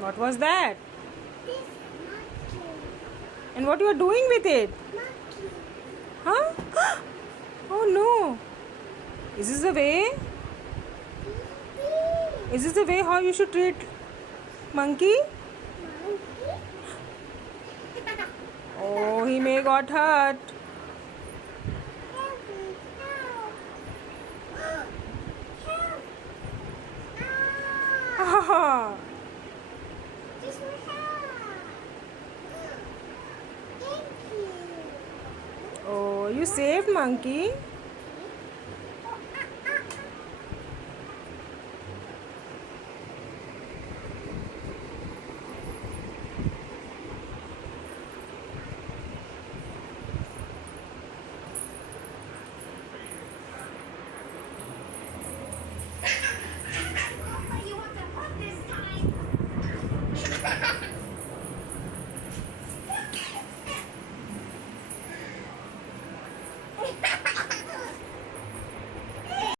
What was that? This monkey. And what you are doing with it? Monkey. Huh? Oh no. Is this the way? Baby. Is this the way how you should treat monkey? Monkey. Oh, he may got hurt. Help me, help. Help. Ah. Just my help. Thank you. Oh, you saved monkey.